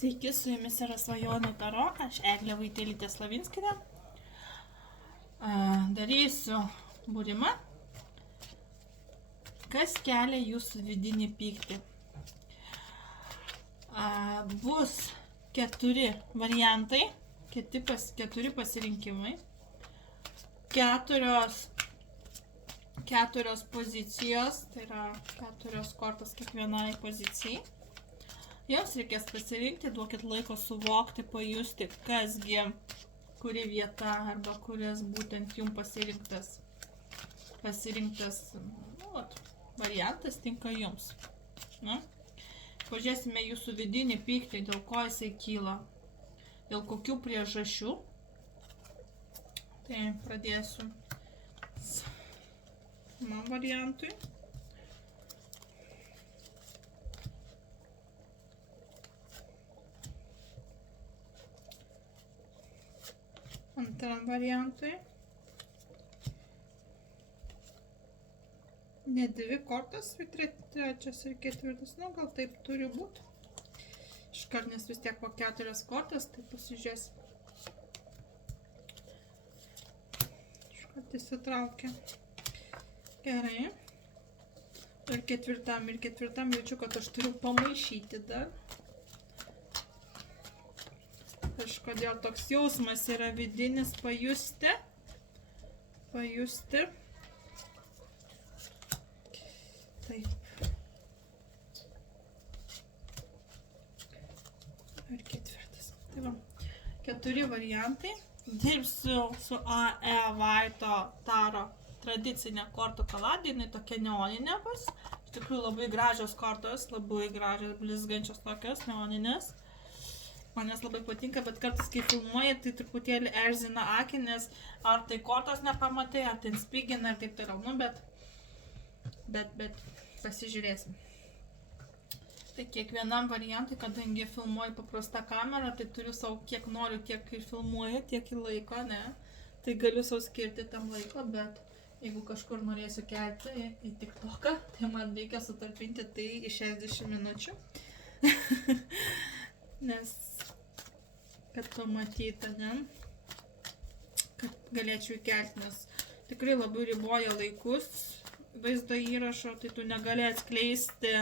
Sveiki, su jumis yra Svajonių Taro, aš Eglė Vaitelytė Slavinskienė. Darysiu būrimą, kas kelia jūsų vidinį pyktį. Bus 4 variantai, 4 pasirinkimai, 4 pozicijos, tai yra 4 kortos kiekvienai pozicijai. Jums reikės pasirinkti, duokit laiko suvokti, pajusti, kasgi, kuri vieta arba kuris būtent jums pasirinktas variantas tinka jums. Pažiūrėsime jūsų vidinį pyktį, dėl ko jisai kyla, dėl kokių priežasčių. Tai pradėsiu man variantui. Antram variantui. Ne 2 kortas, 3 ir 4. Gal taip turi būti. Iškart, nes vis tiek po 4 kortas, tai pasižiūrės. Iškart įsitraukia. Gerai. Ir 4 jaučiu, kad aš turiu pamaišyti dar. Kažkodėl toks jausmas yra vidinis, pajusti. Taip. Ir 4. Tai va. 4 variantai. Dirbsiu su A.E. Vaito Taro tradicinė kortų kaladė. Jinai tokia neoninė bus. Iš tikrųjų labai gražios kortos, labai gražios, blizgančios tokios neoninės. Manęs labai patinka, bet kartais, kai filmuoja, tai truputėlį erzina akį, nes ar tai kortos nepamatai, ar ten spigina ir taip toliau. Bet pasižiūrėsim. Tai kiekvienam variantui, kadangi filmuoju paprastą kamerą, tai turiu savo kiek noriu, tiek ir filmuoju, tiek ir laiko, ne. Tai galiu savo skirti tam laiko, bet jeigu kažkur norėsiu kelti į TikToką, tai man reikia sutalpinti tai į 60 minučių. Nes kad pamatyta, ne, kad galėčiau įkelti, nes tikrai labai riboja laikus vaizdo įrašo, tai tu negali atskleisti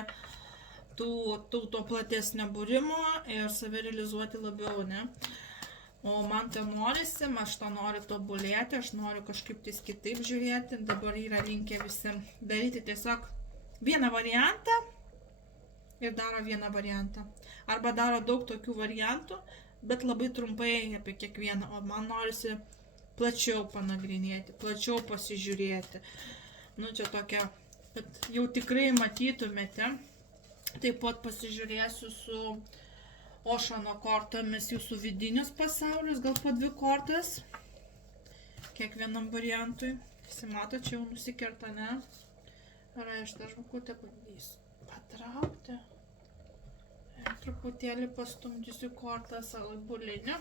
to platesnio būrimo ir save realizuoti labiau, ne. O man tai norisi, aš to noriu tobulėti, aš noriu kažkaip tais kitaip žiūrėti, dabar yra linkę visi daryti tiesiog vieną variantą ir daro vieną variantą. Arba daro daug tokių variantų, bet labai trumpai apie kiekvieną. O man norisi plačiau panagrinėti, plačiau pasižiūrėti. Čia tokia, kad jau tikrai matytumėte. Taip pat pasižiūrėsiu su Ošano kortomis jūsų vidinius pasaulius, gal po 2 kortas. Kiekvienam variantui. Visi mato, čia jau nusikerta, ne? Ar aš tą žvakutę bandysiu patraukti. Truputėlį pastumdysiu kortą savo bulinį.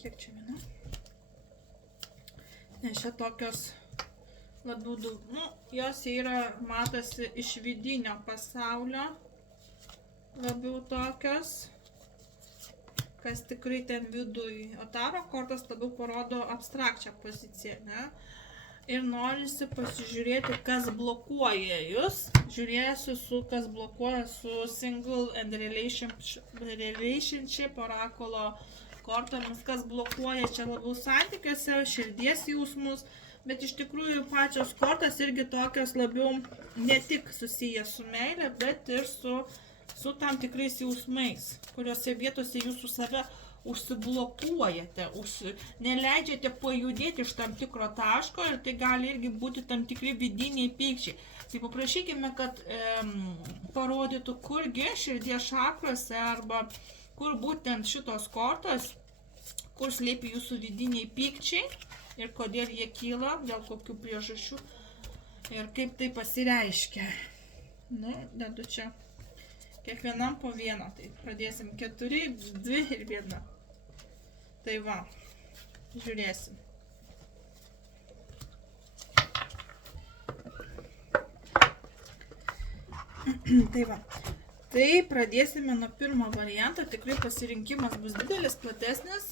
Kiek čia viena? Nes čia tokios labiau daug, jos yra, matosi, iš vidinio pasaulio. Labiau tokios, kas tikrai ten viduj. O Taro kortos labiau parodo abstrakčią poziciją, ne? Ir norisi pasižiūrėti, kas blokuoja jūs. Žiūrėsiu, kas blokuoja su Single and Relationship orakulo kortomis, kas blokuoja čia labiau santykiuose, širdies jausmus, bet iš tikrųjų pačios kortos irgi tokios labiau ne tik susiję su meile, bet ir su tam tikrais jausmais, kuriuose vietose jūsų save užsiblokuojate, neleidžiate pajudėti iš tam tikro taško ir tai gali irgi būti tam tikri vidiniai pykčiai. Tai paprašykime, kad parodytų, kurgi širdies čakrose arba kur būtent šitos kortos, kur slėpi jūsų vidiniai pykčiai ir kodėl jie kyla, dėl kokių priežasčių ir kaip tai pasireiškia. Dedu čia. Kiekvienam po vieną, tai pradėsim 4, 2 ir 1. Tai va, žiūrėsim. Tai va. Tai pradėsime nuo pirmo varianto. Tikrai pasirinkimas bus didelis, platesnis.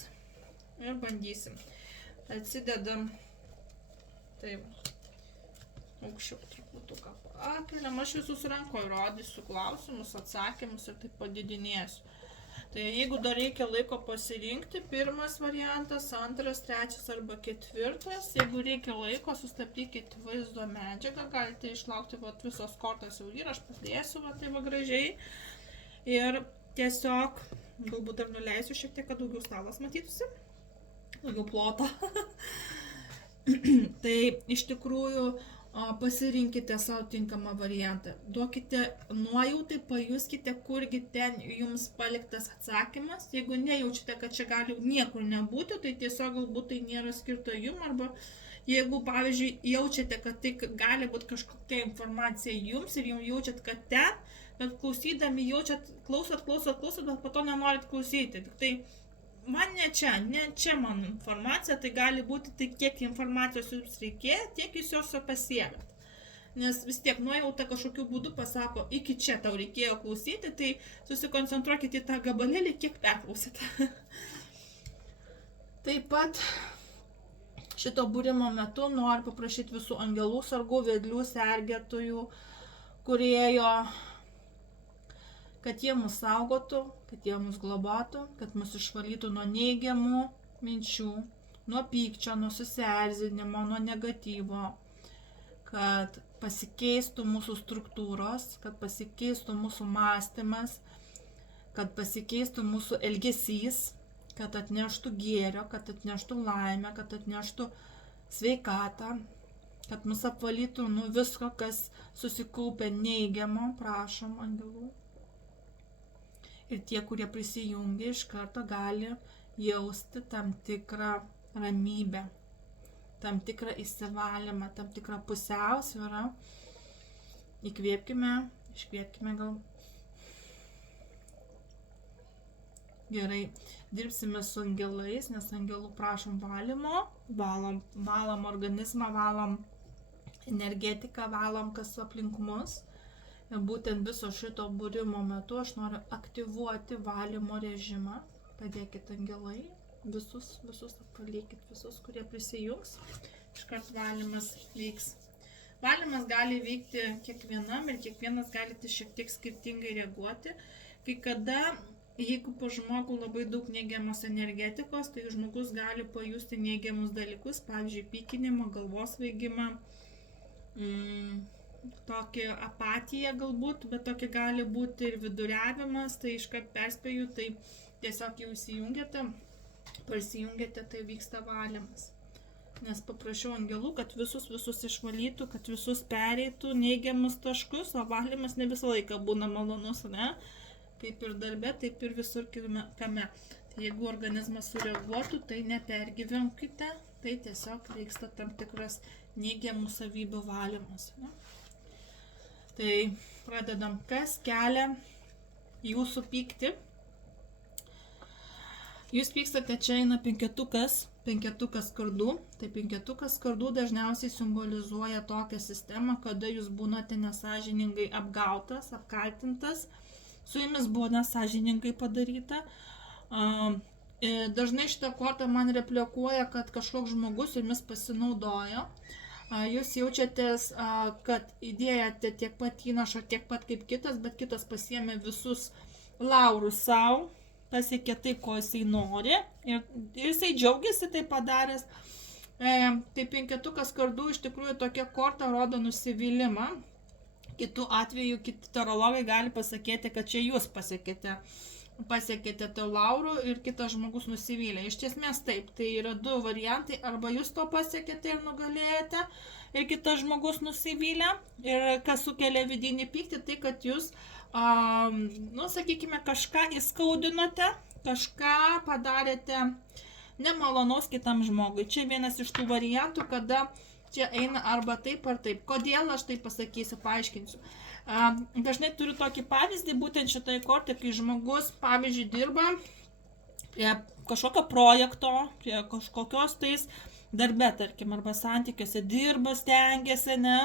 Ir bandysim. Atsidedam. Tai va. Aukščiau truputuką pakeliam. Aš visus rankoje rodysiu klausimus, atsakymus ir taip padidinėsiu. Tai jeigu dar reikia laiko pasirinkti, pirmas variantas, antras, trečias arba ketvirtas. Jeigu reikia laiko, sustabdykite vaizdo medžiagą, galite išlaukti, vat, visos kortos jau yra, aš padėsiu, va, tai va gražiai. Ir tiesiog, galbūt dar nuleisiu šiek tiek, kad daugiau stalas matytųsi, daugiau ploto. Tai iš tikrųjų pasirinkite savo tinkamą variantą. Duokite nuojautai, pajuskite, kurgi ten jums paliktas atsakymas. Jeigu nejaučiate, kad čia gali niekur nebūti, tai tiesiog galbūt tai nėra skirta jums. Arba jeigu, pavyzdžiui, jaučiate, kad tai gali būti kažkokia informacija jums ir jums jaučiat, kad ten, bet klausydami jaučiat, klausot, bet po to nenorit klausyti. Tai man ne čia mano informacija, tai gali būti tai kiek informacijos jums reikėjo, tiek jūs jos pasiėmėt. Nes vis tiek nuojauta kažkokiu būdu pasako, iki čia tau reikėjo klausyti, tai susikoncentruokite į tą gabalėlį, kiek perklausėte. Taip pat šito būrimo metu noriu paprašyti visų angelų sargų, vedlių, sergėtojų, kūrėjo, kad jie mus saugotų, kad jie mus globotų, kad mus išvalytų nuo neigiamų minčių, nuo pykčio, nuo susierzinimo, nuo negatyvo, kad pasikeistų mūsų struktūros, kad pasikeistų mūsų mąstymas, kad pasikeistų mūsų elgesys, kad atneštų gėrio, kad atneštų laimę, kad atneštų sveikatą, kad mus apvalytų nuo visko, kas susikaupė neigiamo, prašom angelų. Ir tie, kurie prisijungia, iš karto gali jausti tam tikrą ramybę, tam tikrą įsivalymą, tam tikrą pusiausvyrą. Įkvėpkime, iškvėpkime gal. Gerai, dirbsime su angelais, nes angelų prašom valymo, valom organizmą, valom energetiką, valom kas aplink mus. Būtent viso šito būrimo metu aš noriu aktyvuoti valymo režimą. Padėkit angelai, visus apvalykit, visus, kurie prisijungs. Iškart valymas vyks. Valymas gali vykti kiekvienam ir kiekvienas galite šiek tiek skirtingai reaguoti. Kai kada, jeigu po žmogų labai daug neigiamos energetikos, tai žmogus gali pajusti neigiamus dalykus, pavyzdžiui, pykinimą, galvos svaigimą, tokia apatija galbūt, bet tokia gali būti ir viduriavimas, tai iškart perspėju, tai tiesiog jau įsijungiate, prisijungiate, tai vyksta valymas. Nes paprašiau angelų, kad visus išvalytų, kad visus pereitų neigiamus taškus, o valymas ne visą laiką būna malonus, ne? Kaip ir darbe, taip ir visur kame. Tai jeigu organizmas sureaguotų, tai nepergyvenkite, tai tiesiog vyksta tam tikras neigiamų savybių valymas, ne? Tai pradedam, kas kelia jūsų pyktį. Jūs pykstate, čia eina penketukas kardų. Tai penketukas kardų dažniausiai simbolizuoja tokią sistemą, kada jūs būnate nesąžiningai apgautas, apkaltintas, su jumis buvo nesąžiningai padaryta. Dažnai šitą kortą man replikuoja, kad kažkoks žmogus jumis pasinaudojo. Jūs jaučiatės, kad įdėjote tiek pat įnašo, tiek pat kaip kitas, bet kitas pasiėmė visus laurus savo, pasiekė tai, ko jisai nori ir jisai džiaugiasi tai padaręs. Tai penketukas kardų iš tikrųjų tokia korta rodo nusivylimą. Kitu atveju kiti tarologai gali pasakyti, kad čia jūs pasiekėte to laurų ir kitas žmogus nusivylė. Iš esmės taip, tai yra du variantai, arba jūs to pasiekėte ir nugalėjote ir kitas žmogus nusivylė. Ir kas sukelia vidinį pyktį, tai kad jūs, sakykime, kažką įskaudinote, kažką padarėte nemalonaus kitam žmogui. Čia vienas iš tų variantų, kada čia eina arba taip ar taip. Kodėl aš tai pasakysiu, paaiškinsiu. Dažnai turiu tokį pavyzdį, būtent šitai kortai, kai žmogus, pavyzdžiui, dirba prie kažkokio projekto, prie kažkokios tais darbe, tarkim, arba santykiuose dirba, stengiasi, ne,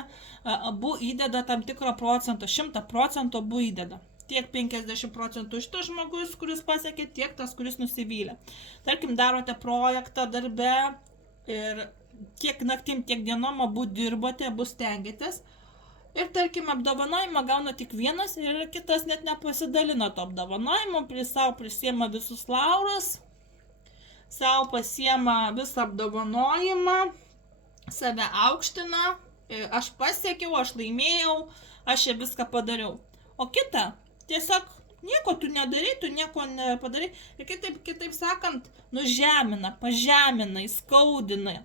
abu įdeda tam tikrą procentą, 100% abu įdeda. Tiek 50% šitas žmogus, kuris pasiekė, tiek tas, kuris nusivylė. Tarkim, darote projektą darbe ir tiek naktim, tiek dienom abu dirbote, abu stengiatės. Ir tarkim, apdovanojimą gauna tik vienas ir kitas net nepasidalino to apdovanojimo, savo prisiema visus laurus, savo pasiema visą apdovanojimą, save aukština, aš pasiekiau, aš laimėjau, aš čia viską padariau. O kita, tiesiog nieko tu nedarai, tu nieko nepadarai ir kitaip sakant, nužemina, pažemina, įskaudina.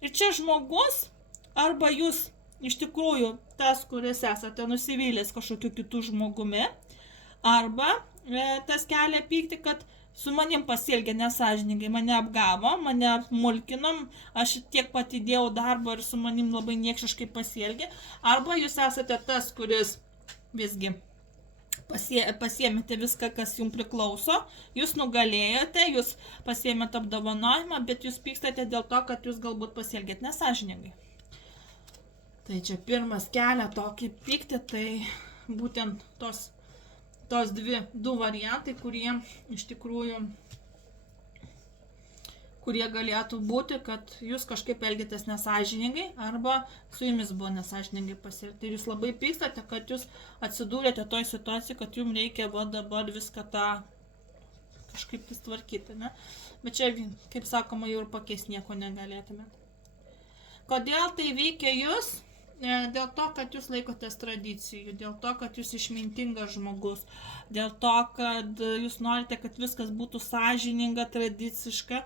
Ir čia žmogus, arba jūs iš tikrųjų tas, kuris esate nusivylęs kažkokiu kitų žmogumi, arba tas kelia pyktį, kad su manim pasielgė nesąžiningai, mane apgavo, mane apmulkino, aš tiek patidėjau darbo ir su manim labai niekšiškai pasielgė, arba jūs esate tas, kuris visgi pasiėmėte viską, kas jums priklauso, jūs nugalėjote, jūs pasiėmėte apdovanojimą, bet jūs pykstate dėl to, kad jūs galbūt pasielgėt nesąžiningai. Tai čia pirmas kelia tokį pyktį, tai būtent tos du variantai, kurie iš tikrųjų, kurie galėtų būti, kad jūs kažkaip elgėtės nesąžiningai arba su jumis buvo nesąžiningai pasielgti. Ir jūs labai pykstate, kad jūs atsidūrėte toj situacijai, kad jums reikia dabar viską tą kažkaip tvarkyti, ne? Bet čia, kaip sakoma, jau ir pakeisti nieko negalėtumėte. Kodėl tai veikia jūs? Dėl to, kad jūs laikotės tradicijų, dėl to, kad jūs išmintingas žmogus, dėl to, kad jūs norite, kad viskas būtų sąžininga, tradiciška,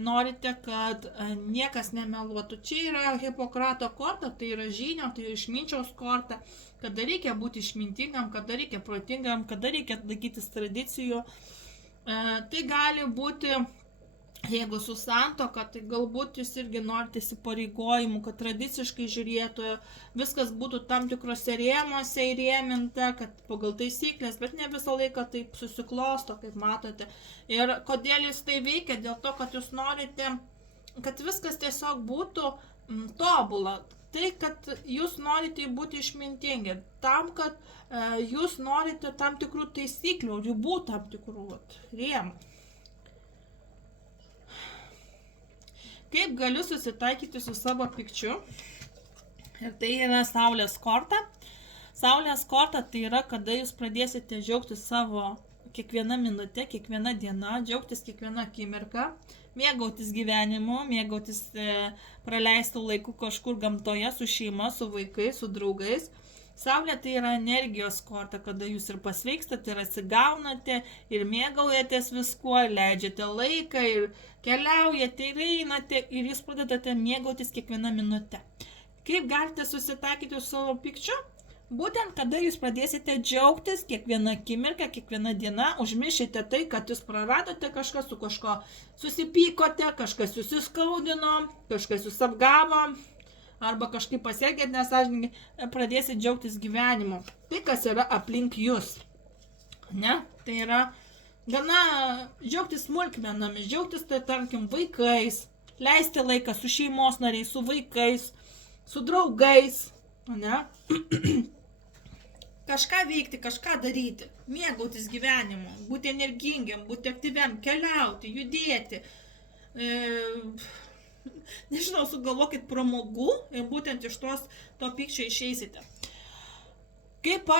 norite, kad niekas nemeluotų. Čia yra Hipokrato korta, tai yra žynio, tai yra išminčiaus korta, kada reikia būti išmintingam, kada reikia protingam, kada reikia laikytis tradicijų. Tai gali būti, jeigu su santuoka, tai galbūt jūs irgi norite įsipareigojimų, kad tradiciškai žiūrėtų, viskas būtų tam tikrose rėmuose įrėminta, kad pagal taisyklės, bet ne visą laiką taip susiklosto, kaip matote. Ir kodėl jūs tai veikia? Dėl to, kad jūs norite, kad viskas tiesiog būtų tobula. Tai, kad jūs norite būti išmintingi, tam, kad jūs norite tam tikrų taisyklių, ribų tam tikrų rėmų. Kaip galiu susitaikyti su savo pykčiu? Ir tai yra Saulės korta. Saulės korta tai yra, kada jūs pradėsite džiaugtis savo kiekvieną minutę, kiekvieną dieną, džiaugtis kiekvieną akimirką, mėgautis gyvenimu, mėgautis praleistų laikų kažkur gamtoje, su šeima, su vaikais, su draugais. Saulė tai yra energijos korta, kada jūs ir pasveikstate, ir atsigaunate, ir mėgaujatės viskuo, leidžiate laiką, ir keliaujate, ir einate, ir jūs pradedate mėgautis kiekvieną minutę. Kaip galite susitaikyti su savo pykčiu? Būtent, kada jūs pradėsite džiaugtis kiekvieną akimirką, kiekvieną dieną, užmiršite tai, kad jūs praradote kažką, su kažko susipykote, kažkas jūs įskaudino, kažkas jūs apgavo, arba kažkaip pasielgėt nesąžiningai, pradėsit džiaugtis gyvenimu. Tai, kas yra aplink jūs. Ne? Tai yra gana džiaugtis smulkmenomis, džiaugtis, tai tarkim, vaikais, leisti laiką su šeimos nariais, su vaikais, su draugais, ne? Kažką veikti, kažką daryti, mėgautis gyvenimu, būti energingiam, būti aktyviam, keliauti, judėti. Nežinau, sugalvokit pramogų ir būtent iš to pykčio išeisite. Kaip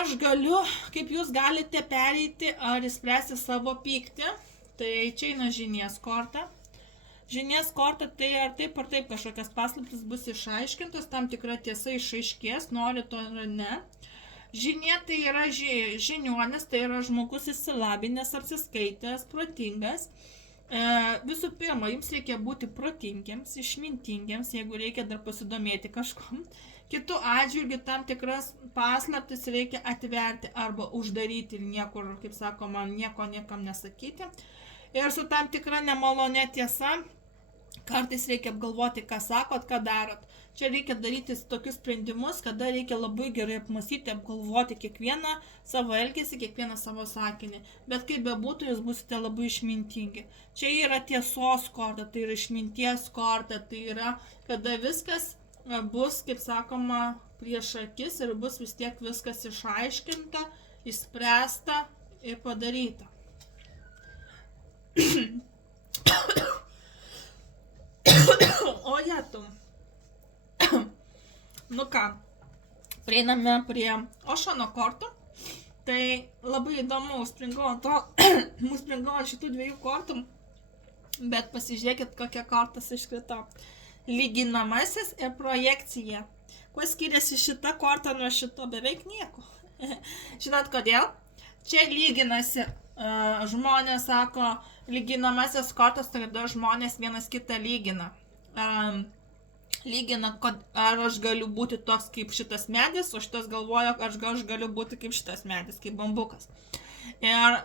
jūs galite pereiti ar išspręsti savo pyktį, tai čia eina žinies korta. Žinies korta tai ar taip kažkokias paslaptis bus išaiškintos, tam tikra tiesa išaiškės, nori to ar ne. Žinė tai yra žiniuonis, tai yra žmogus išsilavinęs, apsiskaitęs, protingas. Visų pirma, jums reikia būti protingiams, išmintingiams, jeigu reikia dar pasidomėti kažkom. Kitų atžvilgių tam tikras paslaptis reikia atverti arba uždaryti ir niekur, kaip sakoma, nieko niekam nesakyti. Ir su tam tikra nemalonė tiesa, kartais reikia apgalvoti, ką sakot, ką darot. Čia reikia daryti tokius sprendimus, kada reikia labai gerai apmąstyti, apgalvoti kiekvieną savo elgesį, kiekvieną savo sakinį. Bet kaip bebūtų, jūs būsite labai išmintingi. Čia yra tiesos korta, tai yra išminties korta, tai yra, kada viskas bus, kaip sakoma, prieš akis ir bus vis tiek viskas išaiškinta, išspręsta ir padaryta. O jėtum. Nu ką, prieiname prie Ošano kortų. Tai labai įdomu, užspringau šitų dviejų kortų, bet pasižiūrėkit, kokia kortas iškrito. Lyginamasis ir projekcija. Kuo skiriasi šita korta nuo šito? Beveik nieko. Žinot kodėl? Čia lyginasi. Žmonės sako, lyginamasis kortas, tai kada žmonės vienas kitą lygina. Lygina, ar aš galiu būti toks kaip šitas medis, o šitas galvoja, ar aš galiu būti kaip šitas medis, kaip bambukas. Ir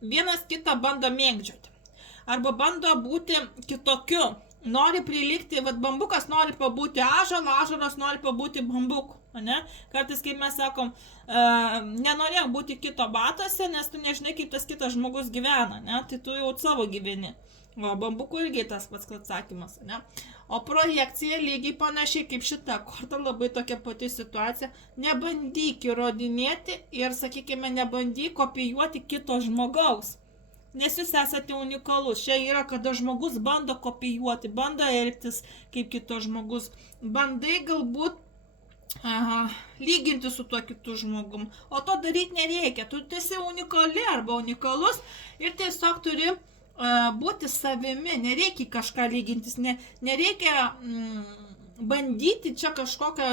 vienas kitą bando mėgdžioti. Arba bando būti kitokiu. Nori prilygti, vat bambukas nori pabūti ąžuolą, ąžuolas nori pabūti bambuku. Ne? Kartais, kaip mes sakom, nenorėjau būti kito batose, nes tu nežinai, kaip tas kitas žmogus gyvena, ne? Tai tu jau savo gyveni. O bambuku irgi tas pats atsakymas. Ne? O projekcija lygiai panašiai kaip šita korta, labai tokia pati situacija. Nebandyk įrodinėti ir, sakykime, nebandyk kopijuoti kito žmogaus. Nes jūs esate unikalus. Čia yra, kada žmogus bando kopijuoti, bando elgtis kaip kitos žmogus. Bandai galbūt lyginti su tuo kitu žmogum. O to daryti nereikia. Tu esi unikali arba unikalus ir tiesiog turi būti savimi. Nereikia kažką lygintis. Nereikia bandyti čia kažkokią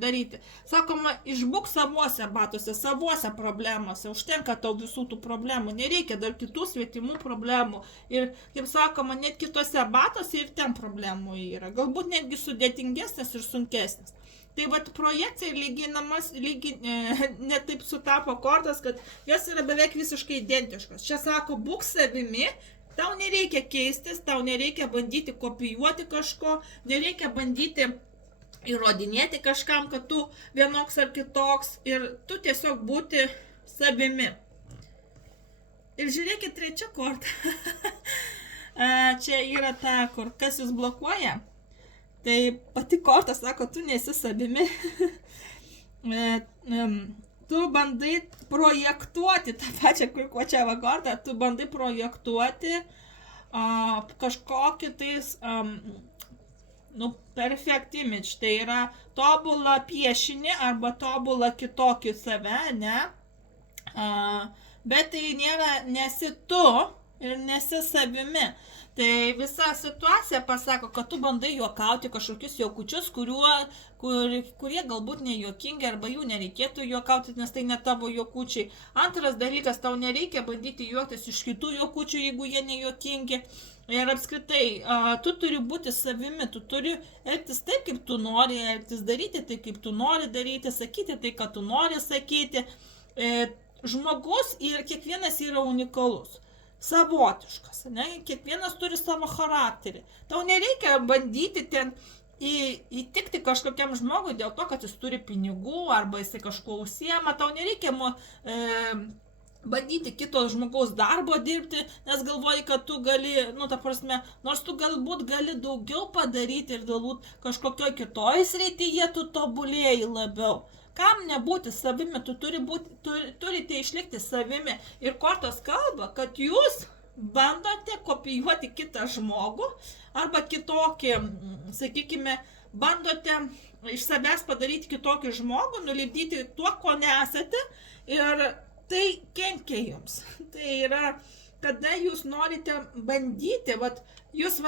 daryti. Sakoma, išbūk savuose batuose, savuose problemose. Užtenka tau visų tų problemų. Nereikia dar kitų svetimų problemų. Ir, kaip sakoma, net kitose batuose ir ten problemų yra. Galbūt netgi sudėtingesnės ir sunkesnės. Tai vat projekcija lyginamas, ne taip sutapo kortas, kad jos yra beveik visiškai identiškos. Čia sako, būk savimi. Tau nereikia keistis, tau nereikia bandyti kopijuoti kažko, nereikia bandyti įrodinėti kažkam, kad tu vienoks ar kitoks ir tu tiesiog būti savimi. Ir žiūrėkit trečią kortą. Čia yra ta, kur kas jūs blokuoja. Tai pati korta sako, tu nesi savimi. Tu bandai projektuoti tą pačią kurkuočiavą kortą, tu bandai projektuoti kažkokį tais perfect image, tai yra tobulą piešinį arba tobulą kitokį save, ne? Bet tai nėra, nesi tu ir nesi savimi. Tai visa situacija pasako, kad tu bandai juokauti kažkokius juokučius, kurie galbūt nejuokingi arba jų nereikėtų juokauti, nes tai ne tavo juokučiai. Antras dalykas, tau nereikia bandyti juoktis iš kitų juokučių, jeigu jie nejuokingi. Ir apskritai, tu turi būti savimi, tu turi elgtis taip, kaip tu nori elgtis, daryti tai, kaip tu nori daryti, sakyti tai, ką tu nori sakyti. Žmogus ir kiekvienas yra unikalus. Savotiškas, ne? Kiekvienas turi savo charakterį. Tau nereikia bandyti ten įtikti kažkokiam žmogui dėl to, kad jis turi pinigų arba jisai kažko užsiema. Tau nereikia bandyti kito žmogaus darbo dirbti, nes galvoji, kad tu gali, ta prasme, nors tu galbūt gali daugiau padaryti ir galbūt kažkokioj kitoj srityje tu tobulėjai labiau. Kam nebūti savimi, tu turite išlikti savimi. Ir kortos kalba, kad jūs bandote kopijuoti kitą žmogų arba kitokį, sakykime, bandote iš savęs padaryti kitokį žmogų, nulipdyti tuo, ko nesate ir tai kenkia jums. Tai yra, kada jūs norite bandyti, jūs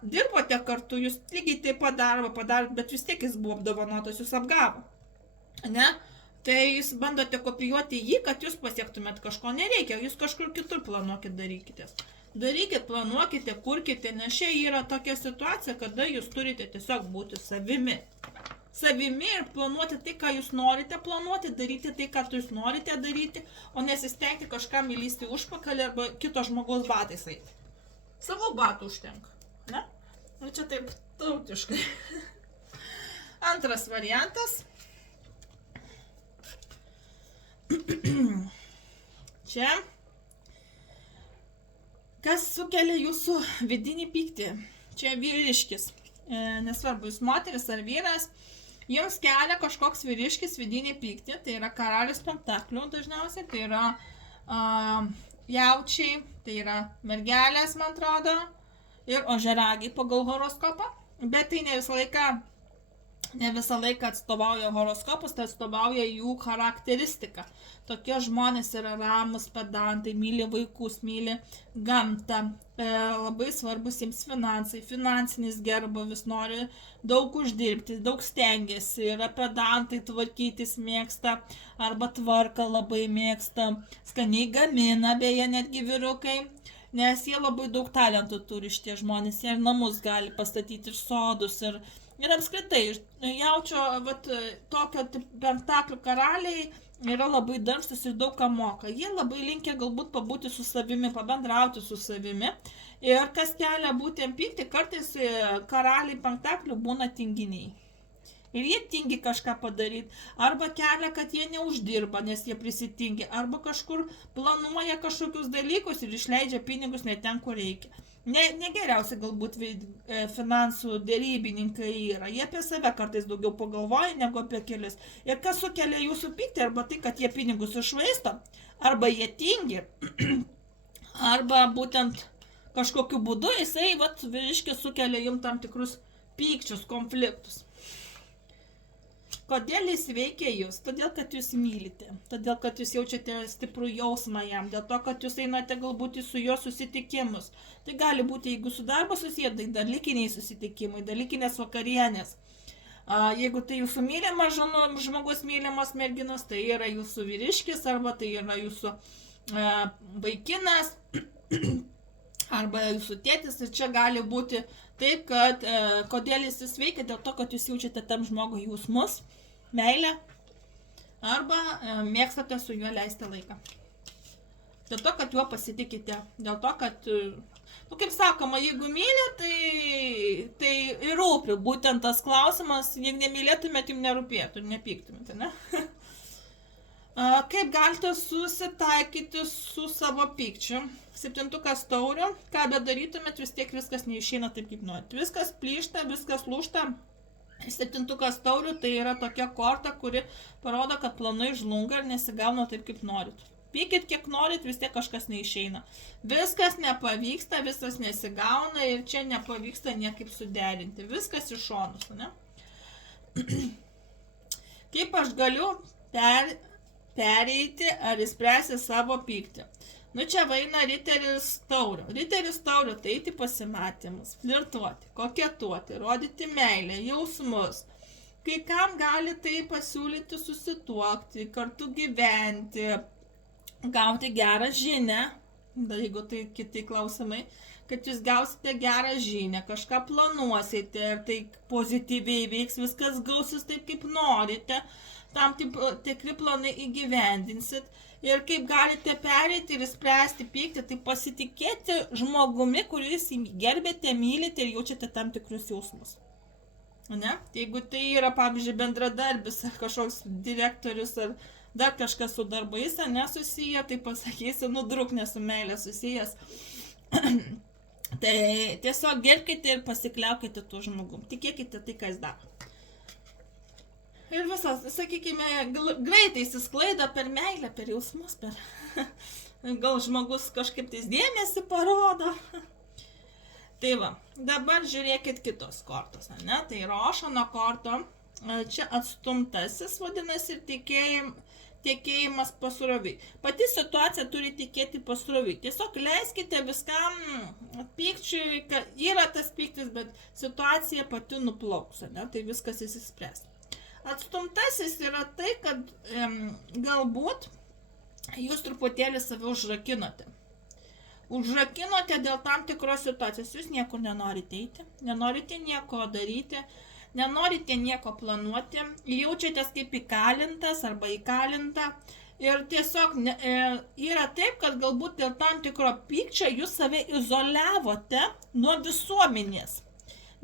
dirbote kartu, jūs lygiai taip pat padarot, bet vis tiek jis buvo apdovanotas, jūs apgavo. Ne? Tai jūs bandote kopijuoti jį, kad jūs pasiektumėt kažko. Nereikia, jūs kažkur kitur planuokit, darykitės. Darykit, planuokite, kurkite, nes čia yra tokia situacija, kada jūs turite tiesiog būti savimi. Savimi ir planuoti tai, ką jūs norite planuoti, daryti tai, ką jūs norite daryti, o nesistengti kažkam įlysti užpakalį arba kito žmogaus batais eiti. Savo batų užtenka. Ne? Ir čia taip tautiškai. Antras variantas. Čia. Kas sukelia jūsų vidinį pyktį? Čia vyriškis. Nesvarbu, jūs moteris ar vyras. Jums kelia kažkoks vyriškis vidinį pyktį. Tai yra karalius pentaklių dažniausiai. Tai yra jaučiai. Tai yra mergelės, man atrodo. Ir ožiaragiai pagal horoskopą. Bet tai ne visą laiką atstovauja horoskopus, tai atstovauja jų charakteristiką. Tokie žmonės yra ramus, pedantai, myli vaikus, myli gamtą. Labai svarbus jiems finansai, finansinis gerbūvis, nori daug uždirbti, daug stengiasi, yra pedantai, tvarkytis mėgsta, arba tvarką labai mėgsta, skaniai gamina, beje, netgi vyrukai. Nes jie labai daug talentų turi šitie žmonės, jie ir namus gali pastatyti, ir sodus, ir apskritai, jaučio, tokio pentaklių karaliai yra labai darbštūs ir daug ką moka. Jie labai linkia galbūt pabūti su savimi, pabendrauti su savimi. Ir kas kelia būtent pyktį, kartais karaliai pentaklių būna tinginiai. Ir jie tingi kažką padaryti, arba kelia, kad jie neuždirba, nes jie prisitingi, arba kažkur planuoja kažkokius dalykus ir išleidžia pinigus ne ten, kur reikia. Negeriausia galbūt finansų dėrybininkai yra, jie apie save kartais daugiau pagalvoja negu apie kelis. Ir kas sukelia jūsų pyktį, arba tai, kad jie pinigus iššvaisto, arba jie tingi, arba būtent kažkokiu būdu jisai, vyriškis sukelia jums tam tikrus pykčius, konfliktus. Kodėl jis veikia jūs? Todėl, kad jūs mylite. Todėl, kad jūs jaučiate stiprų jausmą jam. Dėl to, kad jūs einate galbūt su juo susitikimus. Tai gali būti, jeigu su darbo susiję, tai dalykiniai susitikimai, dalykinės vakarienės. Jeigu tai jūsų mylimas žmogus, mylimas merginos, tai yra jūsų vyriškis, arba tai yra jūsų vaikinas, arba jūsų tėtis. Ir čia gali būti taip, kad kodėl jis veikia, dėl to, kad jūs jaučiate tam žmogui jausmus, meilę, arba mėgstate su juo leisti laiką. Dėl to, kad juo pasitikite. Dėl to, kad, kaip sakoma, jeigu myli, tai ir rūpi. Būtent tas klausimas, jeigu nemylėtumėt, jums nerūpėtų, nepyktumėte, ne? Kaip galite susitaikyti su savo pykčiu? 7 taurių, ką bedarytumėt, vis tiek viskas neišeina taip, kaip norit. Viskas plyšta, viskas lūžta. 7 taurių tai yra tokia korta, kuri parodo, kad planai žlunga ir nesigauna taip, kaip norit. Pykit, kiek norit, vis tiek kažkas neišeina. Viskas nepavyksta, viskas nesigauna ir čia nepavyksta niekaip suderinti. Viskas iš šonus, ne? Kaip aš galiu pereiti ar įspręsti savo pyktį? Čia vaina riteris taurių. Riteris taurių tai eiti pasimatymus, flirtuoti, koketuoti, rodyti meilę, jausmus. Kai kam gali tai pasiūlyti susituokti, kartu gyventi, gauti gerą žinią, jeigu tai kiti klausimai, kad jūs gausite gerą žinią, kažką planuosite ir tai pozityviai veiks, viskas gausis taip, kaip norite, tam tikri planai įgyvendinsit. Ir kaip galite pereiti ir spręsti pyktį, tai pasitikėti žmogumi, kuris gerbėte, mylite ir jaučiate tam tikrus jausmus. Ne? Jeigu tai yra, pavyzdžiui, bendradarbis ar kažkoks direktorius ar dar kažkas su darbais nesusiję, tai pasakysiu, nudruk, nesu meilė susijęs. Tai tiesiog gerbkite ir pasikliaukite tų žmogum. Tikėkite tai, kas daro. Ir visas, sakykime, greitai įsisklaido per meilę, per jausmus, gal žmogus kažkaip tais dėmesį parodo. Tai va, dabar žiūrėkit kitos kortos, ne? Tai Rošano korto, čia atstumtasis vadinasi ir tikėjimas pasroviui. Pati situacija turi tikėti pasroviui. Tiesiog leiskite viskam pykčiui, kad yra tas pyktis, bet situacija pati nuplauks, ne? Tai viskas įsispręs. Atstumtasis yra tai, kad galbūt jūs truputėlį save užrakinote. Užrakinote dėl tam tikros situacijos. Jūs niekur nenorite eiti, nenorite nieko daryti, nenorite nieko planuoti, jaučiatės kaip įkalintas arba įkalinta. Ir tiesiog yra taip, kad galbūt dėl tam tikro pykčio jūs save izoliavote nuo visuomenės.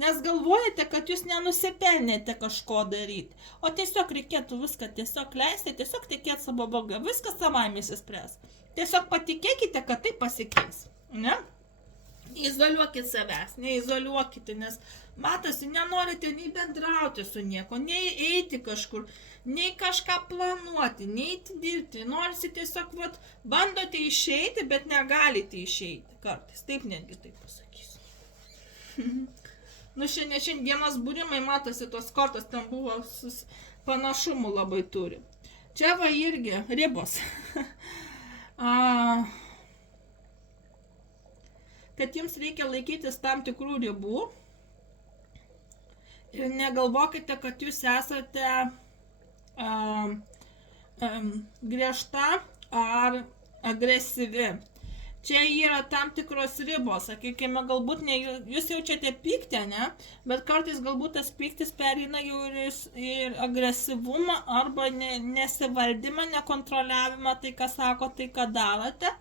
nes galvojate, kad jūs nenusipelnėte kažko daryti, o tiesiog reikėtų viską tiesiog leisti, tiesiog tikėti savo Bogą, viskas savaime išsispręs. Tiesiog patikėkite, kad tai pasikeis, ne? Izoliuokit savęs, neizoliuokite, nes matosi, nenorite nei bendrauti su nieko, nei eiti kažkur, nei kažką planuoti, nei eiti dirbti, norisi tiesiog, bandote išeiti, bet negalite išeiti kartais, taip netgi taip pasakysiu. Nu, šiandienos būrimai matosi tos kortos, ten buvo panašumų labai turi. Čia va irgi ribos. Kad jums reikia laikytis tam tikrų ribų ir negalvokite, kad jūs esate griežta ar agresyvi. Čia yra tam tikros ribos, sakykime, galbūt jūs jaučiate pyktį, ne? Bet kartais galbūt tas pyktis pereina jau ir agresyvumą arba nesivaldymą, nekontroliavimą, tai ką sako, tai ką darote.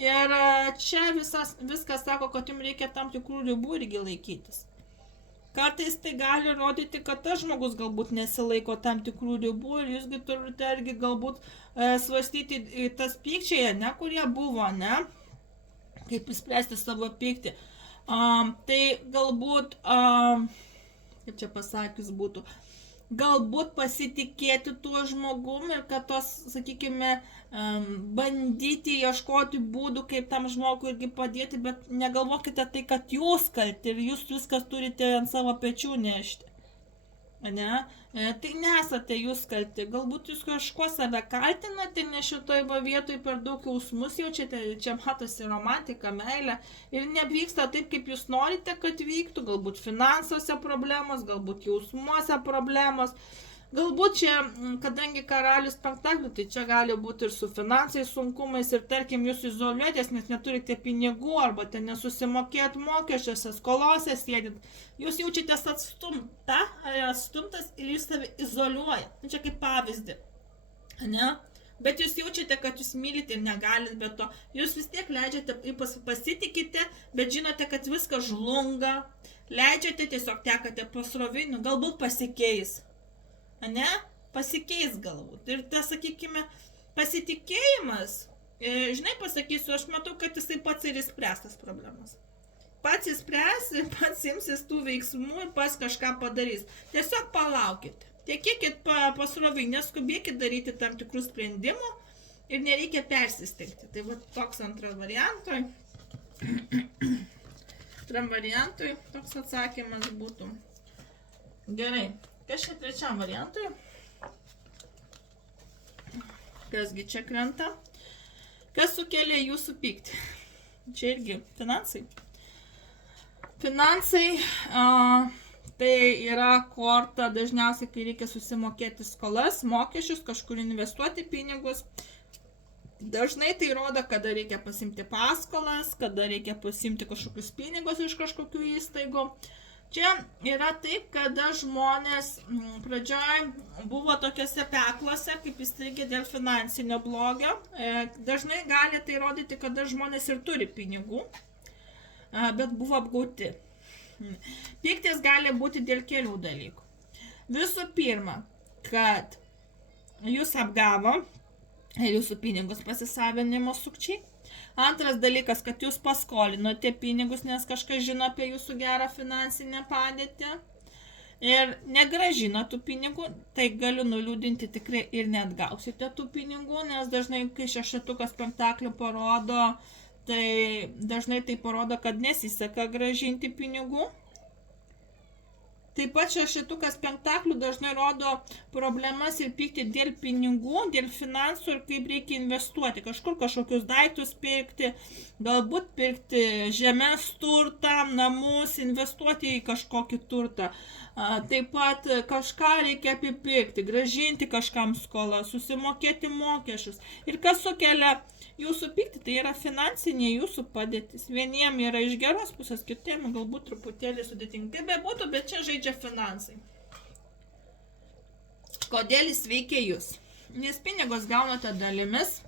Ir čia viskas sako, kad jums reikia tam tikrų ribų irgi laikytis. Kartais tai gali rodyti, kad tas žmogus galbūt nesilaiko tam tikrų ribų ir jūsgi turite irgi galbūt svarstyti tas pykčiai, ne, kurie buvo, ne, kaip išspręsti savo pyktį. Tai galbūt, kaip čia pasakius būtų, galbūt pasitikėti tuo žmogum ir kad tos, sakykime, bandyti ieškoti būdų, kaip tam žmogui irgi padėti, bet negalvokite tai, kad jūs kalti ir jūs viskas turite ant savo pečių nešti. Ne? Tai nesate jūs kalti. Galbūt jūs kažkuo save kaltinate, nes šitoj vietoj per daug jausmus jaučiate, čia matosi romantika, meilė ir nevyksta taip, kaip jūs norite, kad vyktų. Galbūt finansuose problemos, galbūt jausmuose problemos. Galbūt čia, kadangi karalius penktadienį, tai čia gali būti ir su finansais sunkumais ir tarkim jūs izoliuotės, nes neturite pinigų arba ten nesusimokėt mokesčiuose, skolose sėdit. Jūs jaučiatės atstumtas ir jūs save izoliuoja. Čia kaip pavyzdį. Ne? Bet jūs jaučiate, kad jūs mylite ir negalit be to. Jūs vis tiek leidžiate, pasitikite, bet žinote, kad viskas žlunga. Leidžiate, tiesiog tekate pasrovinių, galbūt pasikeis. Ne? Pasikeis galbūt. Ir tas, sakykime, pasitikėjimas, žinai, pasakysiu, aš matau, kad jisai pats ir išspręs tas problemas. Pats išspręs, pats imsis tų veiksmų ir pats kažką padarys. Tiesiog palaukite. Tekėkit pasroviai, neskubėkit daryti tam tikrų sprendimų ir nereikia persistengti. Tai va toks antram variantui. Antram variantui toks atsakymas būtų. Gerai. Kas čia trečiam variantui? Kasgi čia krenta? Kas sukelia jūsų pyktį? Čia irgi finansai. Finansai tai yra korta dažniausiai, kai reikia susimokėti skolas, mokesčius, kažkur investuoti pinigus. Dažnai tai rodo, kada reikia pasimti paskolas, kada reikia pasimti kažkokius pinigus iš kažkokių įstaigų. Čia yra taip, kada žmonės pradžioj buvo tokiuose pekluose, kaip įstrigę dėl finansinio blogio. Dažnai gali tai rodyti, kada žmonės ir turi pinigų, bet buvo apgauti. Pyktis gali būti dėl kelių dalykų. Visų pirma, kad jūs apgavo ir jūsų pinigus pasisavinimo sukčiai. Antras dalykas, kad jūs paskolinote pinigus, nes kažkas žino apie jūsų gerą finansinę padėtį ir negrąžino tų pinigų, tai galiu nuliūdinti tikrai ir neatgausite tų pinigų, nes dažnai, kai šešetukas pentaklių parodo, tai dažnai tai parodo, kad nesiseka grąžinti pinigų. Taip pat šešetukas pentaklių dažnai rodo problemas ir pyktį dėl pinigų, dėl finansų ir kaip reikia investuoti. Kažkur kažkokius daiktus pirkti, galbūt pirkti žemės turtą, namus, investuoti į kažkokį turtą. Taip pat kažką reikia apipirkti, grąžinti kažkam skolą, susimokėti mokesčius. Ir kas sukelia jūsų pyktį, tai yra finansinė jūsų padėtis. Vieniem yra iš geros pusės, kitiem galbūt truputėlį sudėtingai bebūtų, bet čia žaidžia finansai. Kodėl jis veikia jūs? Nes pinigus gaunate dalimis,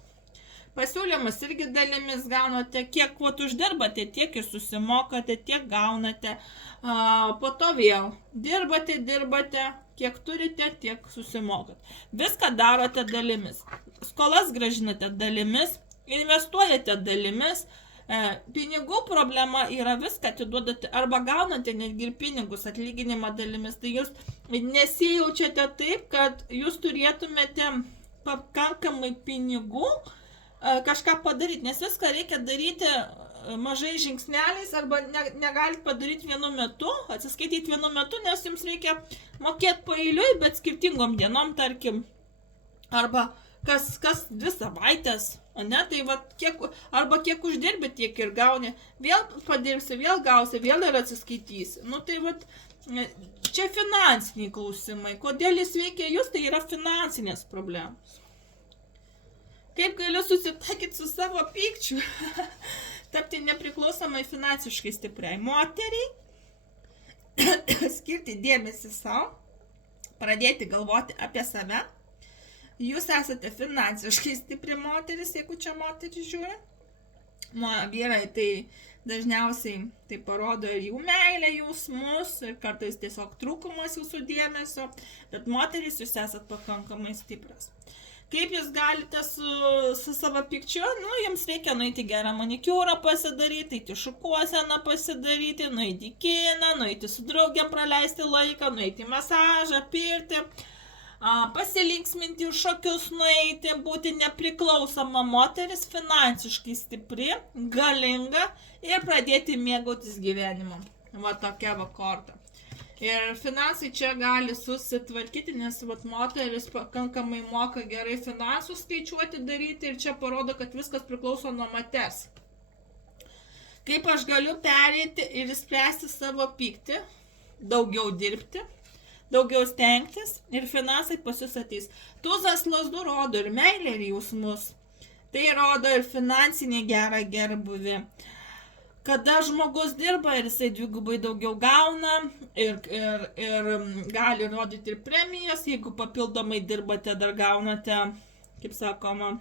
Pasiūlymus irgi dalimis gaunate, kiek uždirbate, tiek ir susimokate, tiek gaunate. Po to vėl dirbate, kiek turite, tiek susimokat. Viską darote dalimis. Skolas grąžinate dalimis, investuojate dalimis. Pinigų problema yra viską atiduodate arba gaunate netgi ir pinigus atlyginimą dalimis. Tai jūs nesijaučiate taip, kad jūs turėtumėte pakankamai pinigų kažką padaryti, nes viską reikia daryti mažai žingsneliais arba negalit padaryti vienu metu, atsiskaityti vienu metu, nes jums reikia mokėti paeiliui, bet skirtingom dienom, tarkim, arba kas 2 savaitės, ne, tai va, kiek uždirbi, tiek ir gauni, vėl padirbsi, vėl gausi, vėl ir atsiskaitysi. Nu tai va, čia finansiniai klausimai, kodėl jis veikia jūs, tai yra finansinės problemos. Kaip galiu susitaikyti su savo pykčiu? Tapti nepriklausomai finansiškai stipriai moteriai, skirti dėmesį savo, pradėti galvoti apie save. Jūs esate finansiškai stipri moteris, jeigu čia moteris žiūri. Vyrai tai dažniausiai tai parodo ir jų meilę, jausmus, ir kartais tiesiog trūkumas jūsų dėmesio, bet moteris jūs esate pakankamai stipras. Kaip jūs galite su savo pykčiu? Nu, jums reikia nueiti gerą manikiūrą pasidaryti, eiti šukuoseną pasidaryti, nueiti į kiną, nueiti su draugiam praleisti laiką, nueiti į masažą, pirti, pasilinksminti, šokius nueiti, būti nepriklausoma moteris, finansiškai stipri, galinga ir pradėti mėgautis gyvenimu. Va tokia va korta. Ir finansai čia gali susitvarkyti, nes moteris pakankamai moka gerai finansus skaičiuoti, daryti ir čia parodo, kad viskas priklauso nuo moters. Kaip aš galiu pereiti ir spręsti savo pyktį, daugiau dirbti, daugiau stengtis ir finansai pas jūs ateis. Tuzas lazdų rodo ir meilę, ir jausmus. Tai rodo ir finansinį gerą gerbuvį. Kada žmogus dirba ir jisai dvigubai daugiau gauna ir gali rodyti ir premijas, jeigu papildomai dirbate, dar gaunate, kaip sakoma,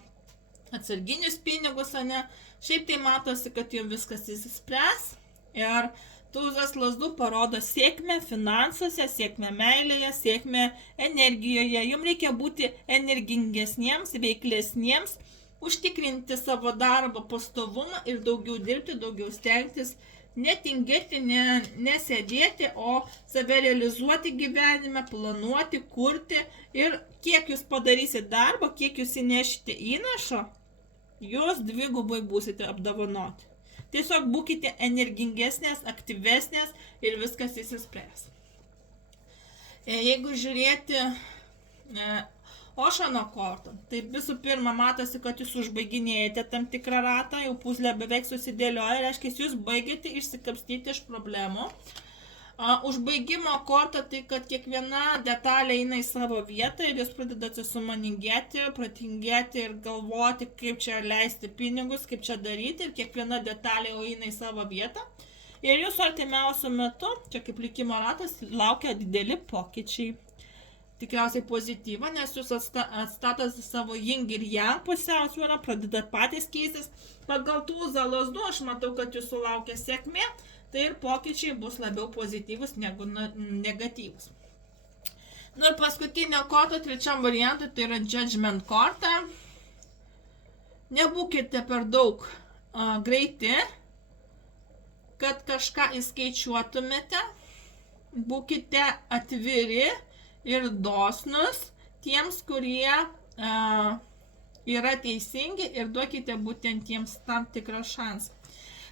atsarginius pinigus, ne? Šiaip tai matosi, kad jums viskas įsispręs ir tuzas lazdų parodo sėkmę finansuose, sėkmę meilėje, sėkmę energijoje. Jums reikia būti energingesniems, veiklesniems, užtikrinti savo darbo pastovumą ir daugiau dirbti, daugiau stengtis, netingėti, nesėdėti, o save realizuoti gyvenime, planuoti, kurti ir kiek jūs padarysit darbo, kiek jūs įnešite įnašo, jūs dvigubai būsite apdovanoti. Tiesiog būkite energingesnės, aktyvesnės ir viskas įsispręs. Jeigu žiūrėti Ošano kortą, tai visų pirma matosi, kad jūs užbaiginėjate tam tikrą ratą, jau puzlė beveik susidėlioja, reiškia, jūs baigėte išsikapstyti iš problemų. Užbaigimo korta tai, kad kiekviena detalė eina į savo vietą ir jūs pradedate sumaningėti, pratingėti ir galvoti, kaip čia leisti pinigus, kaip čia daryti ir kiekviena detalė jau eina į savo vietą. Ir jūsų artimiausiu metu, čia kaip likimo ratas, laukia dideli pokyčiai. Tikriausiai pozityva, nes jūs atstatote savo jing ir yang pusiausvyrą, pradedat patys keistis. Pagal tuzą lazdų aš matau, kad jūsų laukia sėkmė, tai ir pokyčiai bus labiau pozityvus negu negatyvus. Nu ir paskutinė korta, trečiam variantui, tai yra judgment korta. Nebūkite per daug greiti, kad kažką įskaičiuotumėte. Būkite atviri ir dosnus tiems, kurie yra teisingi ir duokite būtent jiems tam tikrą šansą.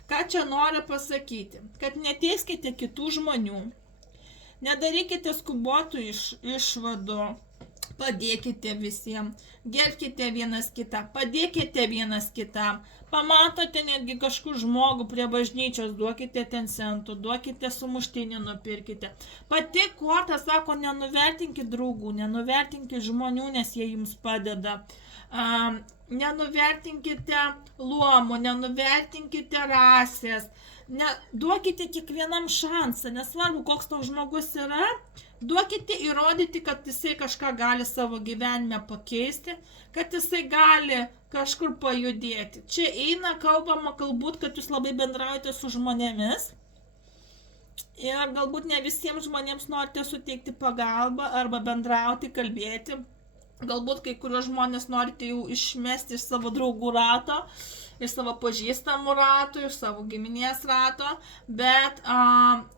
Ką čia noriu pasakyti? Kad neteiskite kitų žmonių, nedarykite skubotų išvadų, padėkite visiems, gerbkite vienas kitą, padėkite vienas kitam, pamatote netgi kažkur žmogų prie bažnyčios, duokite ten centų, duokite sumuštinį, nupirkite. Pati korta sako, nenuvertinkit draugų, nenuvertinkit žmonių, nes jie jums padeda. nenuvertinkite luomų, nenuvertinkite rasės, duokite kiekvienam šansą, nesvarbu, koks toks žmogus yra, duokite įrodyti, kad jisai kažką gali savo gyvenime pakeisti, kad jisai gali kažkur pajudėti. Čia eina kalbama, galbūt, kad jūs labai bendraujate su žmonėmis ir galbūt ne visiems žmonėms norite suteikti pagalbą arba bendrauti, kalbėti. Galbūt kai kurios žmonės norite jau išmesti iš savo draugų rato, iš savo pažįstamų ratų, iš savo giminės rato, bet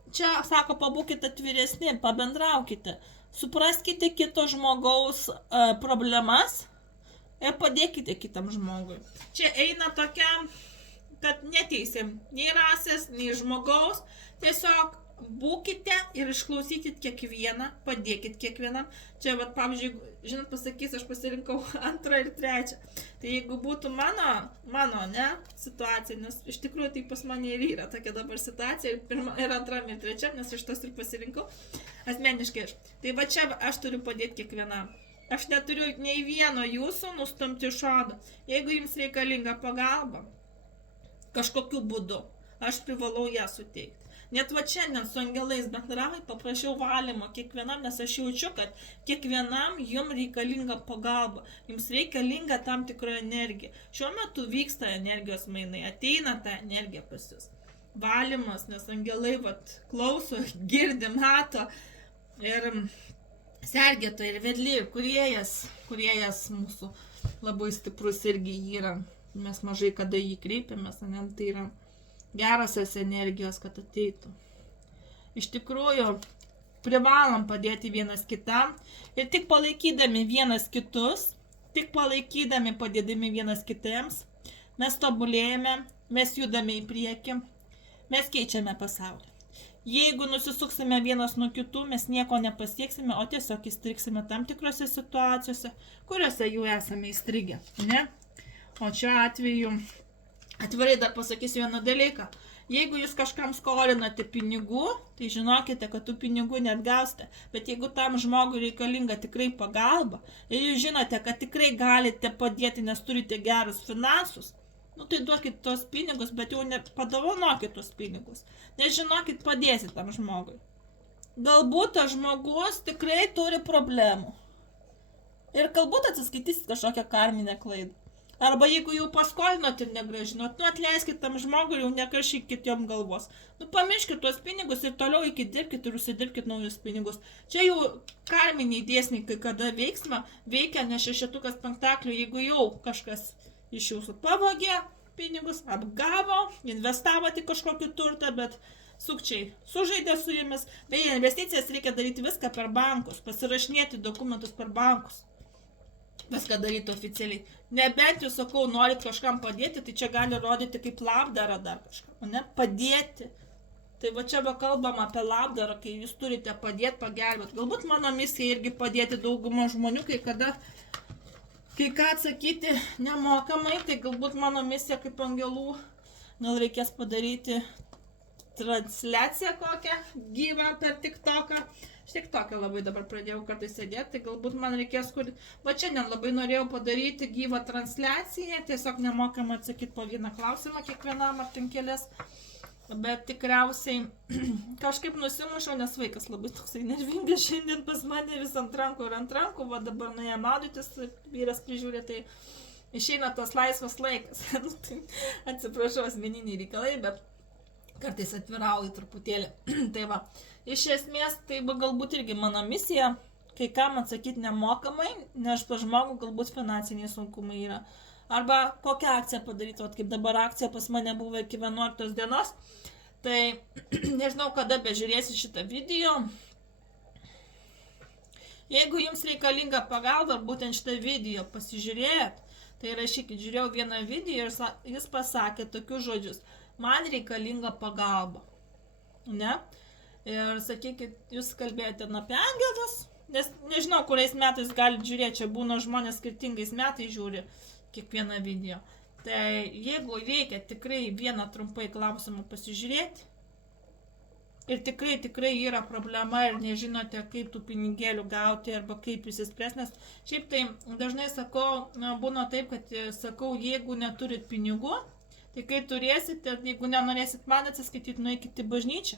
čia, sako, pabūkite atviresni, pabendraukite, supraskite kito žmogaus problemas ir padėkite kitam žmogui. Čia eina tokia, kad neteisėm nei rasės, nei žmogaus, tiesiog būkite ir išklausykit kiekvieną, padėkit kiekvienam. Čia, vat, pavyzdžiui, žinot, pasakys, aš pasirinkau 2 ir 3. Tai jeigu būtų mano situacija, nes iš tikrųjų tai pas mane ir yra tokia dabar situacija, ir 2 ir 3, nes iš tos ir pasirinkau asmeniškai aš. Tai va čia aš turiu padėti kiekvienam. Aš neturiu nei vieno jūsų nustumti iš šono. Jeigu jums reikalinga pagalba, kažkokiu būdu, aš privalau ją suteikti. Net va šiandien su angelais bendravai paprašiau valymo kiekvienam, nes aš jaučiu, kad kiekvienam jums reikalinga pagalba, jums reikalinga tam tikra energija. Šiuo metu vyksta energijos mainai, ateina ta energija pas jūs. Valymas, nes angelai vat, klauso, girdi, mato ir sergėto ir vedli, ir kuriejas mūsų labai stiprus irgi yra. Mes mažai kada jį kreipiamės, ne, tai yra gerasios energijos, kad ateitų. Iš tikrųjų, privalom padėti vienas kitam ir tik palaikydami vienas kitus, tik palaikydami, padėdami vienas kitiems, mes tobulėjame, mes judame į priekį, mes keičiame pasaulį. Jeigu nusisuksime vienas nuo kitų, mes nieko nepasieksime, o tiesiog įstriksime tam tikrose situacijose, kuriuose jau esame įstrigę, ne? O čia atveju atvirai dar pasakysiu vieną dalyką. Jeigu jūs kažkam skolinate pinigų, tai žinokite, kad tų pinigų neatgausite. Bet jeigu tam žmogui reikalinga tikrai pagalba ir jūs žinote, kad tikrai galite padėti, nes turite gerus finansus, tai duokit tos pinigus, bet jau padovanokit tos pinigus. Nes žinokit, padėsit tam žmogui. Galbūt tas žmogus tikrai turi problemų. Ir galbūt atsiskaitysit kažkokią karminę klaidą. Arba jeigu jau paskolinot ir negrąžinot, atleiskit tam žmogui ir jau nekaršykit jom galvos. Pamirškit tuos pinigus ir toliau dirbkit ir užsidirbkit naujus pinigus. Čia jau karminiai dėsniai, kai kada veikia, ne 6 penktoklių, jeigu jau kažkas iš jūsų pavogė pinigus, apgavo, investavote į kažkokį turtą, bet sukčiai sužaidė su jumis. Beje, investicijas reikia daryti viską per bankus, pasirašinėti dokumentus per bankus. Viską daryti oficialiai. Nebent jūs, sakau, norit kažkam padėti, tai čia gali rodyti kaip labdarą dar kažkam, ne? Padėti. Tai va čia kalbam apie labdarą, kai jūs turite padėti, pagelbėti. Galbūt mano misija irgi padėti daugumą žmonių, kai ką atsakyti nemokamai, tai galbūt mano misija kaip angelų, gal reikės padaryti transliaciją kokią gyvą per TikToką. TikTok'e labai dabar pradėjau kartais sėdėti, tai galbūt man reikės, va šiandien labai norėjau padaryti gyvą transliaciją, tiesiog nemokamai atsakyti po vieną klausimą kiekvienam ar tinkelės, bet tikriausiai kažkaip nusimušau, nes vaikas labai toksai nervingas šiandien pas mane vis ant rankų, va dabar nuėjo maudytis, vyras prižiūrė, tai išeina tas laisvas laikas. Tai atsiprašau, asmeniniai reikalai, bet kartais atvirauju truputėlį. Tai va. Iš esmės, tai galbūt irgi mano misija, kai kam atsakyti nemokamai, nes pas žmogų galbūt finansiniai sunkumai yra. Arba kokią akciją padaryti, kaip dabar akcija pas mane buvo iki 11 dienos, tai nežinau, kada bežiūrėsi šitą video. Jeigu jums reikalinga pagalba, būtent šitą video pasižiūrėjot, tai rašykit, žiūrėjau vieną video ir jis pasakė tokius žodžius: man reikalinga pagalba. Ne? Ir sakykit, jūs kalbėjote apie angelus, nes nežinau, kuriais metais galite žiūrėti, čia būna žmonės skirtingais metais žiūri kiekvieną video. Tai jeigu reikia tikrai vieną trumpai klausimą pasižiūrėti, ir tikrai yra problema ir nežinote, kaip tų pinigėlių gauti arba kaip įsispręs, nes šiaip tai dažnai sakau, būna taip, kad sakau, jeigu neturit pinigų, tai kai turėsite, jeigu nenorėsit man atsiskaityti, nueikite į bažnyčią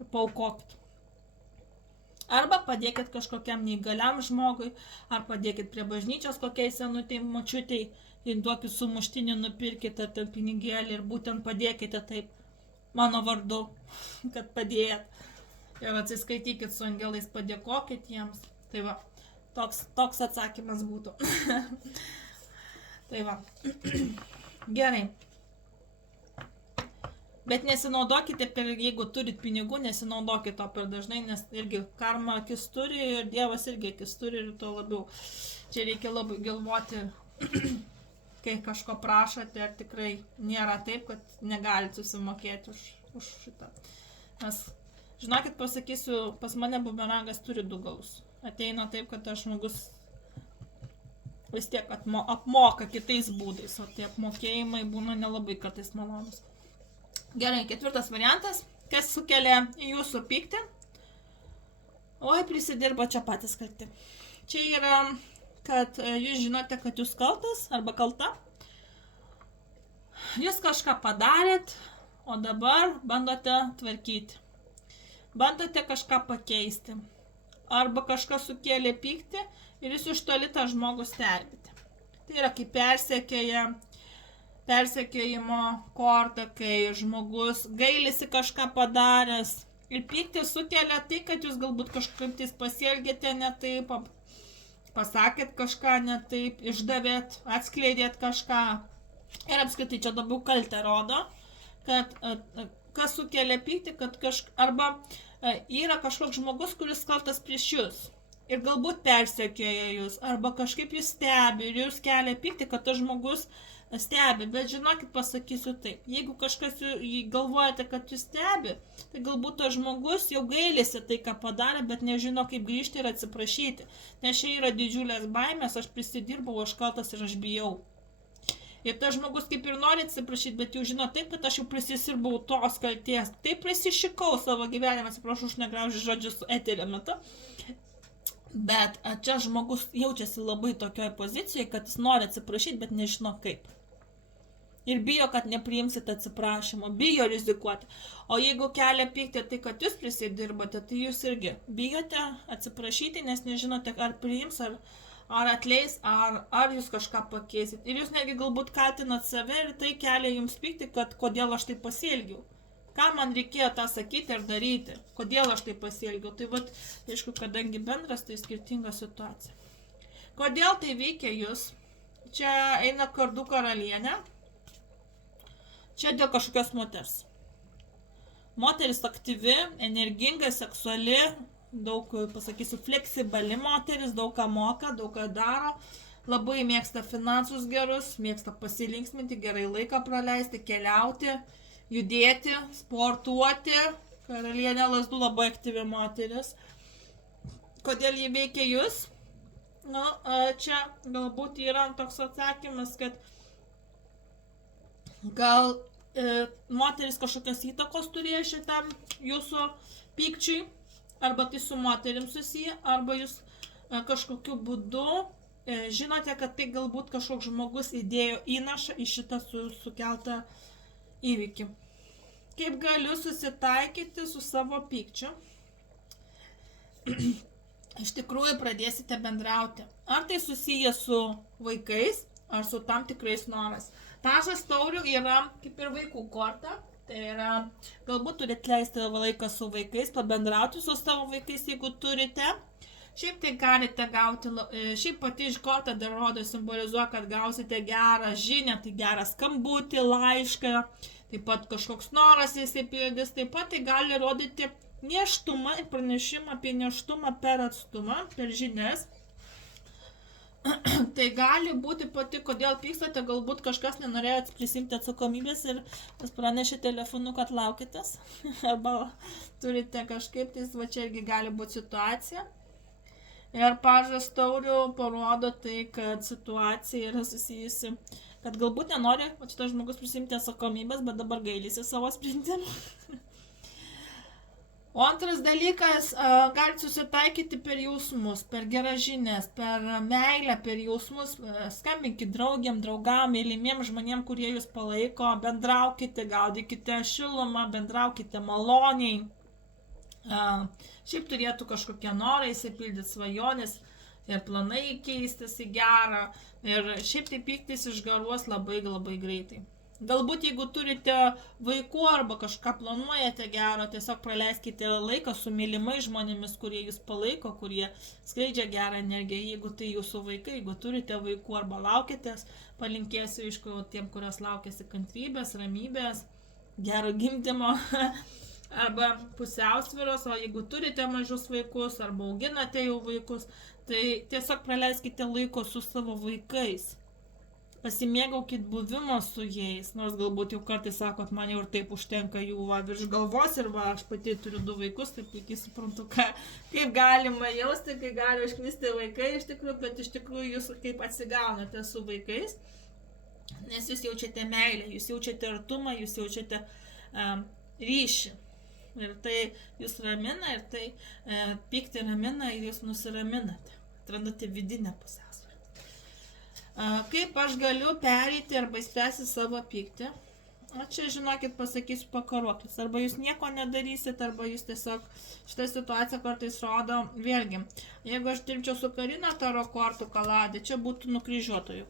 ir paaukokit. Arba padėkit kažkokiam neįgaliam žmogui, ar padėkit prie bažnyčios kokiai senutei močiutei, ir duokit sumuštinį, nupirkit ar ten pinigėlį ir būtent padėkite taip mano vardu, kad padėjat. Ir atsiskaitykit su angelais, padėkokit jiems. Tai va, toks atsakymas būtų. Tai va. Gerai. Bet nesinaudokite, jeigu turit pinigų, nesinaudokite to per dažnai, nes irgi karma akis turi ir Dievas irgi akis turi ir to labiau. Čia reikia labai galvoti, kai kažko prašote, ar tikrai nėra taip, kad negalite susimokėti už šitą. Nes, žinokit, pasakysiu, pas mane bumerangas turi 2 galus. Ateina taip, kad tas žmogus vis tiek apmoka kitais būdais, o tie apmokėjimai būna nelabai kartais malonus. Gerai, 4 variantas. Kas sukelia jūsų pyktį? Oi, prisidirba čia patys kalti. Čia yra, kad jūs žinote, kad jūs kaltas arba kalta. Jūs kažką padarėt, o dabar bandote tvarkyti. Bandote kažką pakeisti. Arba kažkas sukėlė pyktį ir jūs iš toli tą žmogų stebite. Tai yra kaip persekiojimo korta, kai žmogus gailisi kažką padaręs ir pyktį sukelia tai, kad jūs galbūt kažkaip tais pasielgėte ne taip, pasakėt kažką ne taip, išdavėt, atskleidėt kažką ir apskritai čia labiau kaltę rodo, kad kas sukelia pyktį, kad arba yra kažkoks žmogus, kuris kaltas prieš jūs ir galbūt persekioja jūs, arba kažkaip jūs stebi ir jūs kelia pyktį, kad tas žmogus stebi, bet žinokit, pasakysiu taip, jeigu kažkas galvojate, kad jūs stebi, tai galbūt tas žmogus jau gailisi tai, ką padarė, bet nežino, kaip grįžti ir atsiprašyti, nes čia yra didžiulės baimės, aš prisidirbau, aš kaltas ir aš bijau. Ir tas žmogus kaip ir nori atsiprašyti, bet jau žino taip, kad aš jau prisisirbau tos kalties, taip prisišikau savo gyvenimą, atsiprašau, aš negraužiu žodžius eterio metu. Bet čia žmogus jaučiasi labai tokioj pozicijoje, kad jis nori atsiprašyti, bet nežino kaip. Ir bijo, kad nepriimsit atsiprašymo, bijo rizikuoti. O jeigu kelia pyktį tai, kad jūs prisidirbate, tai jūs irgi bijote atsiprašyti, nes nežinote, ar priims, ar atleis, ar jūs kažką pakeisit. Ir jūs netgi galbūt kaltinat save ir tai kelia jums pyktį, kad kodėl aš taip pasielgiau. Ką man reikėjo tą sakyti ir daryti, kodėl aš taip pasielgiau. Tai vat, aišku, kadangi bendras, tai skirtinga situacija. Kodėl tai veikia jūs? Čia eina kardų karalienė. Čia dėl kažkokios moters. Moteris aktyvi, energinga, seksuali, daug, pasakysiu, fleksibali moteris, daug ką moka, daug ką daro, labai mėgsta finansus gerus, mėgsta pasilinksminti, gerai laiką praleisti, keliauti, judėti, sportuoti. Karalienė lazdų labai aktyvi moteris. Kodėl jį veikia jūs? Nu, čia galbūt yra toks atsakymas, kad gal moteris kažkokios įtakos turėjo šitam jūsų pykčiui, arba tai su moterim susiję, arba jūs kažkokiu būdu žinote, kad tai galbūt kažkoks žmogus įdėjo įnašą į šitą sukeltą įvykį. Kaip galiu susitaikyti su savo pykčiu? Iš tikrųjų pradėsite bendrauti. Ar tai susiję su vaikais, ar su tam tikrais norais. Pažas taurių yra kaip ir vaikų korta, tai yra galbūt turite leisti laiką su vaikais, pabendrauti su savo vaikais, jeigu turite. Šiaip tai galite gauti, šiaip pati iš kortą dar rodo, simbolizuoja, kad gausite gerą žinią, tai gerą skambutį, laišką, taip pat kažkoks noras įsipildys, taip pat tai gali rodyti nėštumą ir pranešimą apie nėštumą per atstumą, per žinias. Tai gali būti pati, kodėl pykstate, galbūt kažkas nenorėjo prisimti atsakomybės ir jūs pranešė telefonu, kad laukitės, arba turite kažkaip, tai va čia irgi gali būti situacija. Ir pažas taurių parodo tai, kad situacija yra susijusi, kad galbūt nenori, o šitas žmogus prisimti atsakomybės, bet dabar gailisi savo sprendimą. O antras dalykas, galite susitaikyti per jausmus, per geras žinias, per meilę, per jausmus, skambinkite draugiam, draugam, mylimiem žmonėm, kurie jūs palaiko, bendraukite, gaudykite šilumą, bendraukite maloniai. Šiaip turėtų kažkokie norai įsipildyti, svajonės ir planai keistis į gerą. Ir šiaip tai pyktis išgaruos labai greitai. Galbūt jeigu turite vaikų arba kažką planuojate gero, tiesiog praleiskite laiką su mylimais žmonėmis, kurie jūs palaiko, kurie skleidžia gerą energiją. Jeigu tai jūsų vaikai, jeigu turite vaikų arba laukitės, palinkėsiu aišku tiem, kurios laukiasi kantrybės, ramybės, gero gimdymo arba pusiausvyros, o jeigu turite mažus vaikus arba auginate jau vaikus, tai tiesiog praleiskite laiko su savo vaikais. Pasimėgaukit buvimo su jais, nors galbūt jau kartais sakot, man jau ir taip užtenka jų virš galvos ir aš pati turiu 2 vaikus, tai puikiai suprantu, kaip galima jausti, kai gali užknisti vaikai iš tikrųjų, bet iš tikrųjų jūs kaip atsigaunate su vaikais, nes jūs jaučiate meilę, jūs jaučiate artumą, jūs jaučiate ryšį. Ir tai jūs ramina, ir tai pyktį ramina, ir jūs nusiraminate, atrandate vidinę pusiausvyrą. Kaip aš galiu pereiti arba išspręsti savo pyktį? Čia, žinokit, pasakysiu pakaruoklis. Arba jūs nieko nedarysit, arba jūs tiesiog šitą situaciją kartais rodo. Vėlgi, jeigu aš dirbčiau su Karina taro kortų kaladė, čia būtų nukryžiuotojų.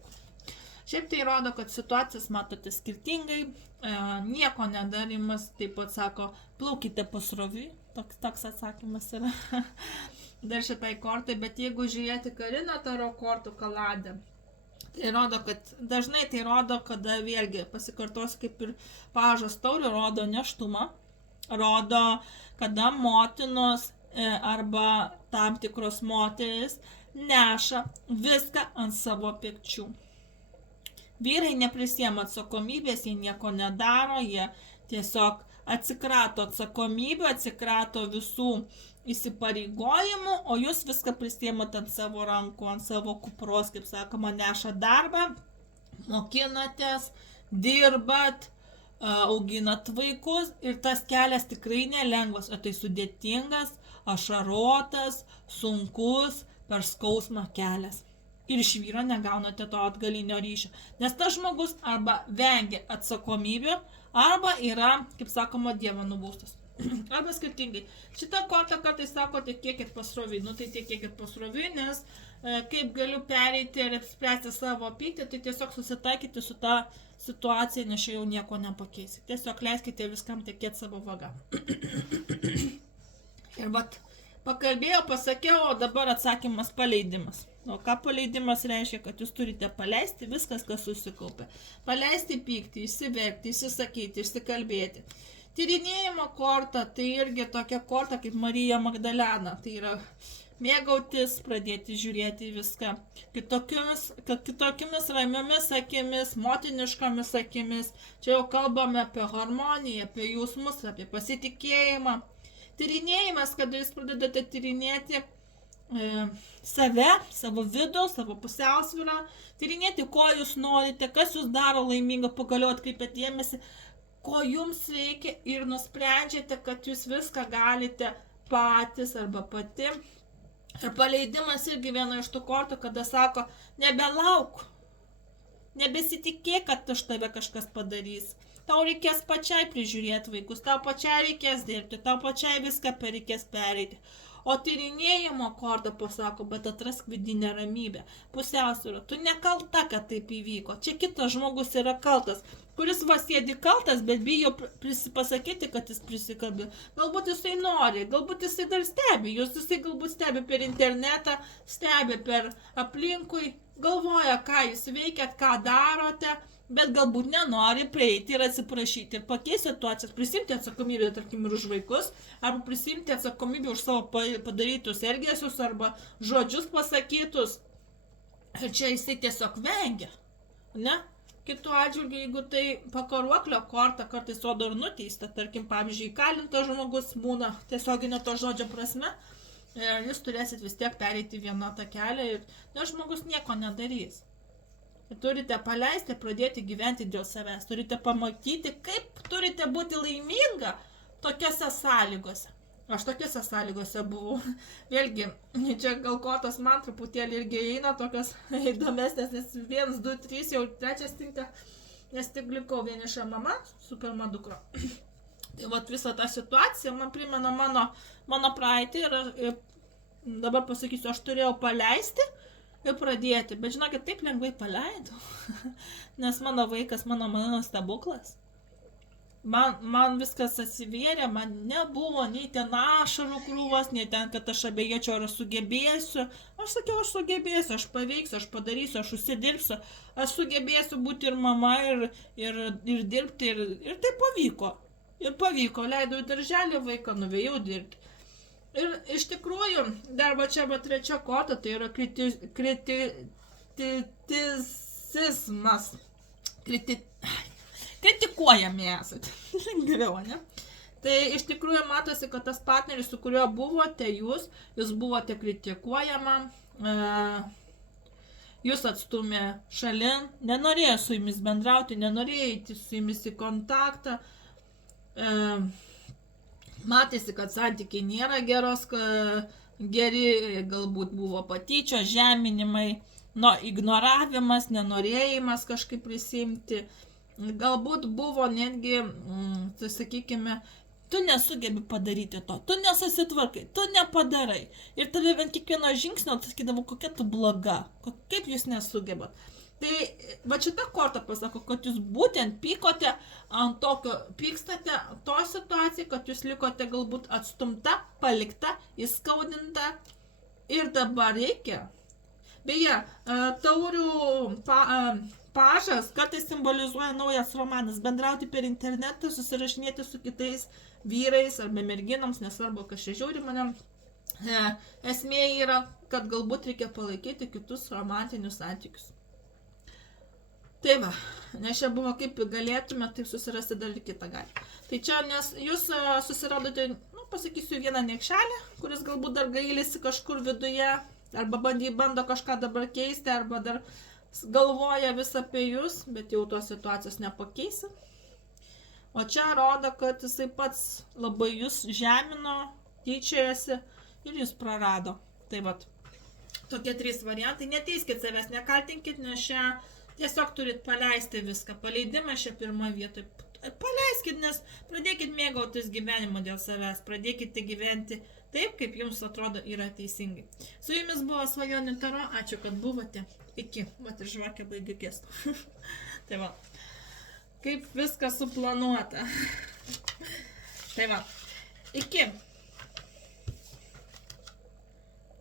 Šiaip tai rodo, kad situacijas matote skirtingai, nieko nedarimas, taip pat sako, plaukite pasroviui, toks atsakymas yra dar šitai kortai, bet jeigu žiūrėti Karina taro kortų kaladę, tai rodo, kad dažnai tai rodo, kada vėlgi pasikartosiu kaip ir pažas taurių, rodo neštumą, rodo, kada motinos arba tam tikros moteris neša viską ant savo pečių. Vyrai neprisiema atsakomybės, jie nieko nedaro, jie tiesiog atsikrato atsakomybę, atsikrato visų įsipareigojimų, o jūs viską prisiemat ant savo rankų, ant savo kupros, kaip sakoma, neša darbą, mokinatės, dirbat, auginat vaikus ir tas kelias tikrai nelengvas, o tai sudėtingas, ašarotas, sunkus, per skausmą kelias. Ir iš vyro negaunate to atgalinio ryšio, nes tas žmogus arba vengia atsakomybių, arba yra, kaip sakoma, Dievo nubaustas. Arba skirtingai. Šitą kortą kartais sako, tekėkit pasroviui. Tai tekėkit pasroviui, nes kaip galiu pereiti ir spręsti savo pyktį, tai tiesiog susitaikyti su tą situaciją, nes čia jau nieko nepakeisi. Tiesiog leiskite viskam tekėti savo vagą. Ir pakalbėjau, pasakiau, o dabar atsakymas paleidimas. O ką paleidimas reiškia, kad jūs turite paleisti viskas, kas susikaupė. Paleisti pyktį, išsiverkti, išsisakyti, išsikalbėti. Tyrinėjimo korta, tai irgi tokia korta kaip Marija Magdalena. Tai yra mėgautis, pradėti žiūrėti viską kitokiamis ramiomis akimis, motiniškomis akimis. Čia jau kalbame apie harmoniją, apie jausmus, apie pasitikėjimą. Tyrinėjimas, kada jūs pradedate tyrinėti save, savo vidų, savo pusiausvyrą, tyrinėti, ko jūs norite, kas jūs daro laimingą, pagaliau atkreipiate dėmesį, ko jums reikia ir nusprendžiate, kad jūs viską galite patys arba pati. Ir paleidimas irgi viena iš tų kortų, kada sako, nebelauk, nebesitikėk, kad už tave kažkas padarys. Tau reikės pačiai prižiūrėti vaikus, tau pačiai reikės dirbti, tau pačiai viską reikės pereiti. O tyrinėjimo korta pasako, bet atrask vidinę ramybę, pusiausvyrą. Tu nekalta, kad taip įvyko. Čia kitas žmogus yra kaltas, kuris sėdi kaltas, bet bijo pasakyti, kad jis prisikalbė. Galbūt jisai nori, galbūt jisai dar stebi. Jisai galbūt stebi per internetą, stebi per aplinkui, galvoja, ką jūs veikiat, ką darote, bet galbūt nenori prieiti ir atsiprašyti ir pakeisti situacijas, prisimti atsakomybę, tarkim, ir už vaikus, arba prisimti atsakomybę už savo padarytus elgesius arba žodžius pasakytus. Ir čia jisai tiesiog vengia, ne? Kitu atžvilgiu, jeigu tai pakaruoklio korta, kartais rodo ir nuteista, tarkim, pavyzdžiui, įkalintas žmogus būna tiesioginio to žodžio prasme, jūs turėsit vis tiek pereiti vieną tą kelią ir žmogus nieko nedarys. Turite paleisti, pradėti gyventi dėl savęs. Turite pamatyti, kaip turite būti laiminga tokiose sąlygose. Aš tokiuose sąlygose buvau. Vėlgi, čia gal kotas man truputėlį irgi eina tokios įdomesnės, nes 1, 2, 3, jau 3 tinka, nes tik likau vieniša mama su pirma dukra. Tai vat visą tą situaciją man primena mano praeitį ir dabar pasakysiu, aš turėjau paleisti ir pradėti, bet žinokit, taip lengvai paleidau, nes mano vaikas, mano stebuklas. Man viskas atsivėrė, man nebuvo nei ten ašarų krūvos, nei ten, kad aš abejėčiau, ar aš sugebėsiu. Aš sakiau, aš sugebėsiu, aš paveiksiu, aš padarysiu, aš užsidirbsiu, aš sugebėsiu būti ir mama, ir dirbti, ir tai pavyko. Ir pavyko, leidau į darželį vaiką, nuvėjau dirbti. Ir iš tikrųjų, dar va čia va 3 korta, tai yra kriticizmas. Kritikuojami esate. Lengviau, ne? Tai iš tikrųjų matosi, kad tas partneris, su kuriuo buvote jūs buvote kritikuojama, jūs atstumė šalin, nenorėjo su jumis bendrauti, nenorėjo eiti su jumis į kontaktą, matėsi, kad santykiai nėra geri, galbūt buvo patyčios, žeminimai, ignoravimas, nenorėjimas kažkaip prisimti. Galbūt buvo netgi, tai sakykime, tu nesugebi padaryti to, tu nesusitvarkai, tu nepadarai. Ir tave bent kiekvieno žingsnio sakydavo, kokia tu bloga, kaip jūs nesugebat. Tai va šita korta pasako, kad jūs būtent pykote ant tokio, pykstate to situaciją, kad jūs likote galbūt atstumta, palikta, įskaudinta ir dabar reikia. Beje, taurių pažas kartais simbolizuoja naujas romanas, bendrauti per internetą, susirašinėti su kitais vyrais arba merginams, nesvarbu, kas čia žiūri mane. Esmė yra, kad galbūt reikia palaikyti kitus romantinius santykius. Tai va, nes čia buvo kaip galėtume, tai susirasti dar ir kitą gali. Tai čia, nes jūs susiradote, pasakysiu, vieną niekšelį, kuris galbūt dar gailisi kažkur viduje, arba bando kažką dabar keisti, arba dar galvoja vis apie jūs, bet jau tos situacijos nepakeisi. O čia rodo, kad jisai pats labai jūs žemino, tyčiojasi ir jūs prarado. Tai vat, tokie 3 variantai. Neteiskit savęs, nekaltinkit, nes čia tiesiog turit paleisti viską. Paleidimas čia pirmoje vietoje. Paleiskit, nes pradėkit mėgautis gyvenimo dėl savęs. Pradėkite gyventi taip, kaip jums atrodo yra teisingai. Su jumis buvo Svajonių Taro. Ačiū, kad buvote. Iki. Vat ir žvakė baigia gestų. Tai va. Kaip viskas suplanuota. Tai va. Iki.